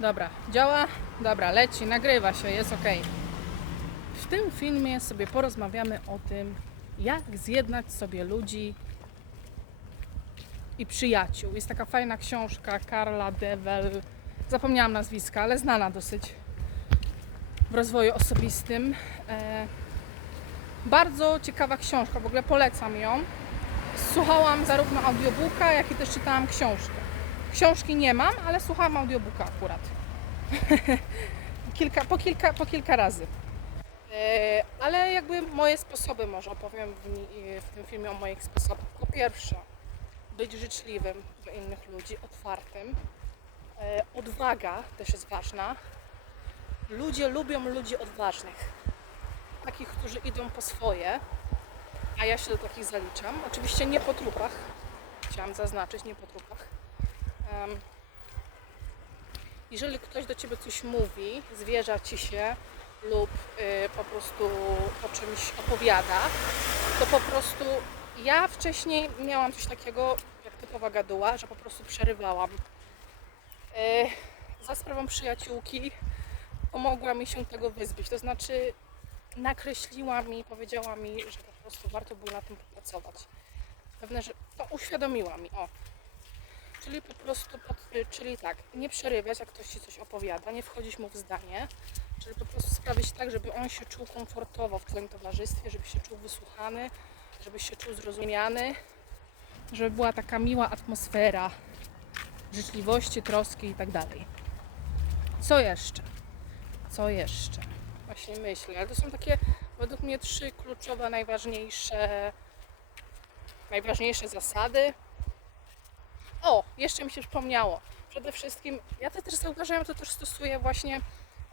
Dobra, działa? Dobra, leci, nagrywa się, jest ok. W tym filmie sobie porozmawiamy o tym, jak zjednać sobie ludzi i przyjaciół. Jest taka fajna książka Karla Devel, zapomniałam nazwiska, ale znana dosyć w rozwoju osobistym. E, bardzo ciekawa książka, w ogóle polecam ją. Słuchałam zarówno audiobooka, jak i też czytałam książkę. Książki nie mam, ale słuchałam audiobooka akurat. kilka, po, kilka, po kilka razy. E, ale jakby moje sposoby może opowiem w, ni- w tym filmie o moich sposobach. Po pierwsze, być życzliwym do innych ludzi, otwartym. E, odwaga też jest ważna. Ludzie lubią ludzi odważnych. Takich, którzy idą po swoje, a ja się do takich zaliczam. Oczywiście nie po trupach. Chciałam zaznaczyć, nie po trupach. Jeżeli ktoś do ciebie coś mówi, zwierza ci się lub y, po prostu o czymś opowiada, to po prostu ja wcześniej miałam coś takiego, jak typowa gaduła, że po prostu przerywałam. Y, za sprawą przyjaciółki pomogła mi się tego wyzbyć. To znaczy nakreśliła mi, powiedziała mi, że po prostu warto było na tym popracować. Pewne, że to uświadomiła mi, o. Czyli po prostu, y, czyli tak, nie przerywać, jak ktoś Ci coś opowiada, nie wchodzić mu w zdanie, czyli po prostu sprawić tak, żeby on się czuł komfortowo w Twoim towarzystwie, żeby się czuł wysłuchany, żeby się czuł zrozumiany, żeby była taka miła atmosfera życzliwości, troski i tak dalej. Co jeszcze? Co jeszcze? Właśnie myślę, ale to są takie według mnie trzy kluczowe, najważniejsze, najważniejsze zasady. O, jeszcze mi się przypomniało. Przede wszystkim, ja to też zauważyłam, to też stosuję właśnie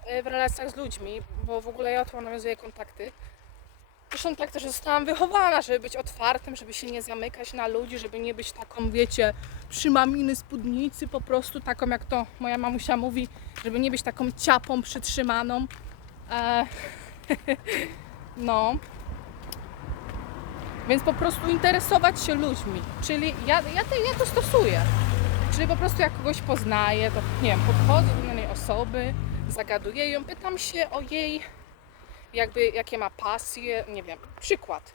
e, w relacjach z ludźmi, bo w ogóle ja łatwo nawiązuję kontakty. Zresztą tak też zostałam wychowana, żeby być otwartym, żeby się nie zamykać na ludzi, żeby nie być taką, wiecie, przymaminy spódnicy, po prostu taką, jak to moja mamusia mówi, żeby nie być taką ciapą przytrzymaną. E, no. Więc po prostu interesować się ludźmi. Czyli ja, ja, to, ja to stosuję. Czyli po prostu jak kogoś poznaję, to nie wiem, podchodzę do danej osoby, zagaduję ją, pytam się o jej, jakby jakie ma pasje, nie wiem, przykład.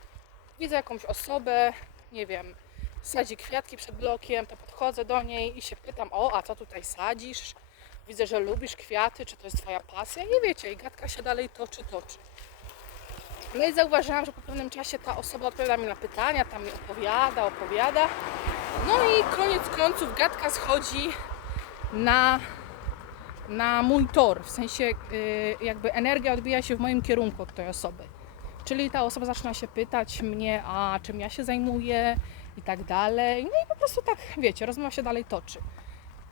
Widzę jakąś osobę, nie wiem, sadzi kwiatki przed blokiem, to podchodzę do niej i się pytam, o, a co tutaj sadzisz? Widzę, że lubisz kwiaty, czy to jest Twoja pasja? I wiecie, i gadka się dalej toczy, toczy. No i zauważyłam, że po pewnym czasie ta osoba odpowiada mi na pytania, tam mi opowiada, opowiada. No i koniec końców gadka schodzi na, na mój tor, w sensie yy, jakby energia odbija się w moim kierunku od tej osoby. Czyli ta osoba zaczyna się pytać mnie, a czym ja się zajmuję i tak dalej. No i po prostu tak, wiecie, rozmowa się dalej toczy.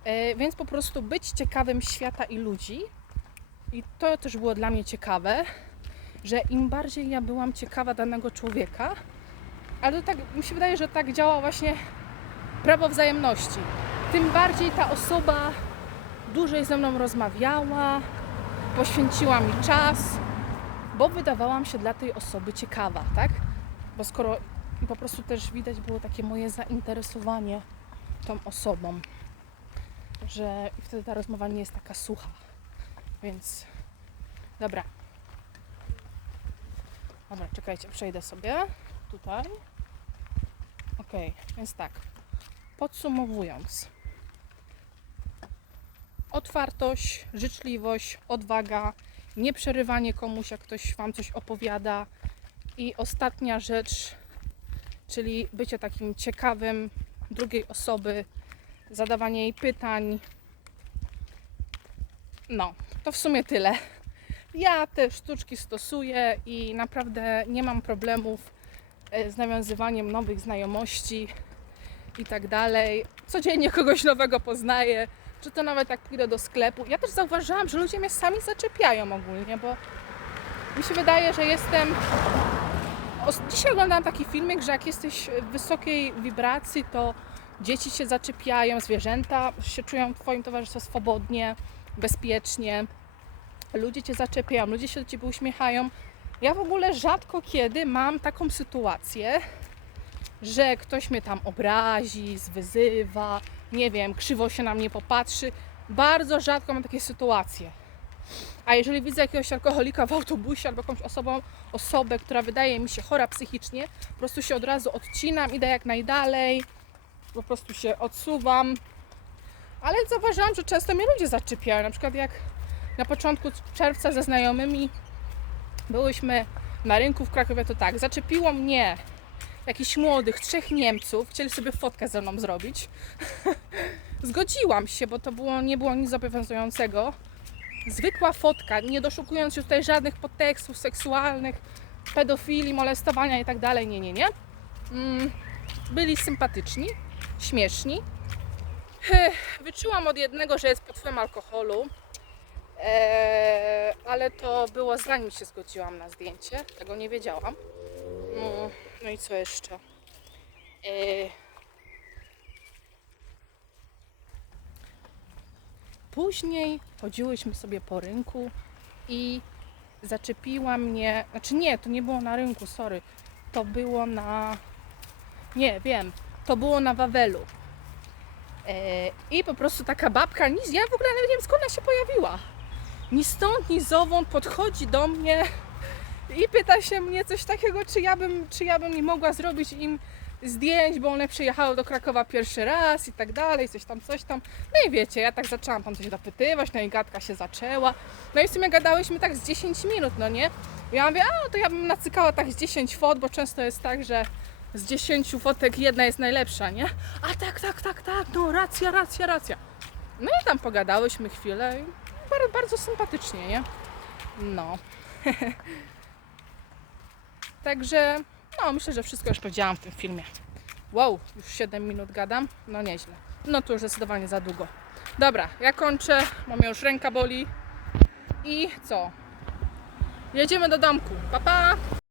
Yy, więc po prostu być ciekawym świata i ludzi. I to też było dla mnie ciekawe, że im bardziej ja byłam ciekawa danego człowieka, ale tak, mi się wydaje, że tak działa właśnie prawo wzajemności. Tym bardziej ta osoba dłużej ze mną rozmawiała, poświęciła mi czas, bo wydawałam się dla tej osoby ciekawa, tak? Bo skoro i po prostu też widać było takie moje zainteresowanie tą osobą, że wtedy ta rozmowa nie jest taka sucha. Więc dobra, Dobra, czekajcie, przejdę sobie tutaj. Ok, więc tak. Podsumowując, otwartość, życzliwość, odwaga, nieprzerywanie komuś, jak ktoś Wam coś opowiada. I ostatnia rzecz, czyli bycie takim ciekawym drugiej osoby, zadawanie jej pytań. No, to w sumie tyle. Ja te sztuczki stosuję i naprawdę nie mam problemów e, z nawiązywaniem nowych znajomości i tak dalej. Codziennie kogoś nowego poznaję, czy to nawet jak pójdę do sklepu. Ja też zauważyłam, że ludzie mnie sami zaczepiają ogólnie, bo mi się wydaje, że jestem. Dzisiaj oglądałam taki filmik, że jak jesteś w wysokiej wibracji, to dzieci się zaczepiają, zwierzęta się czują w Twoim towarzystwie swobodnie, bezpiecznie ludzie cię zaczepiają, ludzie się do ciebie uśmiechają. Ja w ogóle rzadko kiedy mam taką sytuację, że ktoś mnie tam obrazi, zwyzywa, nie wiem, krzywo się na mnie popatrzy. Bardzo rzadko mam takie sytuacje. A jeżeli widzę jakiegoś alkoholika w autobusie albo jakąś osobą, osobę, która wydaje mi się chora psychicznie, po prostu się od razu odcinam, idę jak najdalej, po prostu się odsuwam. Ale zauważyłam, że często mnie ludzie zaczepiają. Na przykład jak na początku czerwca ze znajomymi byłyśmy na rynku w Krakowie, to tak, zaczepiło mnie jakichś młodych, trzech Niemców, chcieli sobie fotkę ze mną zrobić. Zgodziłam się, bo to było, nie było nic zobowiązującego. Zwykła fotka, nie doszukując się tutaj żadnych podtekstów seksualnych, pedofilii, molestowania i tak dalej. Nie, nie, nie. Mm, byli sympatyczni, śmieszni. Wyczułam od jednego, że jest pod wpływem alkoholu, ale to było zanim się zgodziłam na zdjęcie. Tego nie wiedziałam. No, no i co jeszcze? Eee, Później chodziłyśmy sobie po rynku i zaczepiła mnie, znaczy nie, to nie było na rynku, sorry, to było na, nie wiem, to było na Wawelu. E, I po prostu taka babka, nic, ja w ogóle nie wiem skąd ona się pojawiła. Ni stąd, ni zowąd podchodzi do mnie i pyta się mnie coś takiego, czy ja bym, czy ja bym nie mogła zrobić im zdjęć, bo one przyjechały do Krakowa pierwszy raz i tak dalej, coś tam, coś tam. No i wiecie, ja tak zaczęłam tam coś dopytywać, no i gadka się zaczęła. No i w sumie gadałyśmy tak z 10 minut, no nie? I ja mówię, a no to ja bym nacykała tak z 10 fot, bo często jest tak, że z 10 fotek jedna jest najlepsza, nie? A tak, tak, tak, tak, no racja, racja, racja. No i tam pogadałyśmy chwilę i bardzo, sympatycznie, nie? No. Także, no myślę, że wszystko już powiedziałam w tym filmie. Wow, już 7 minut gadam? No nieźle. No to już zdecydowanie za długo. Dobra, ja kończę, mnie już ręka boli. I co? Jedziemy do domku. Pa, pa!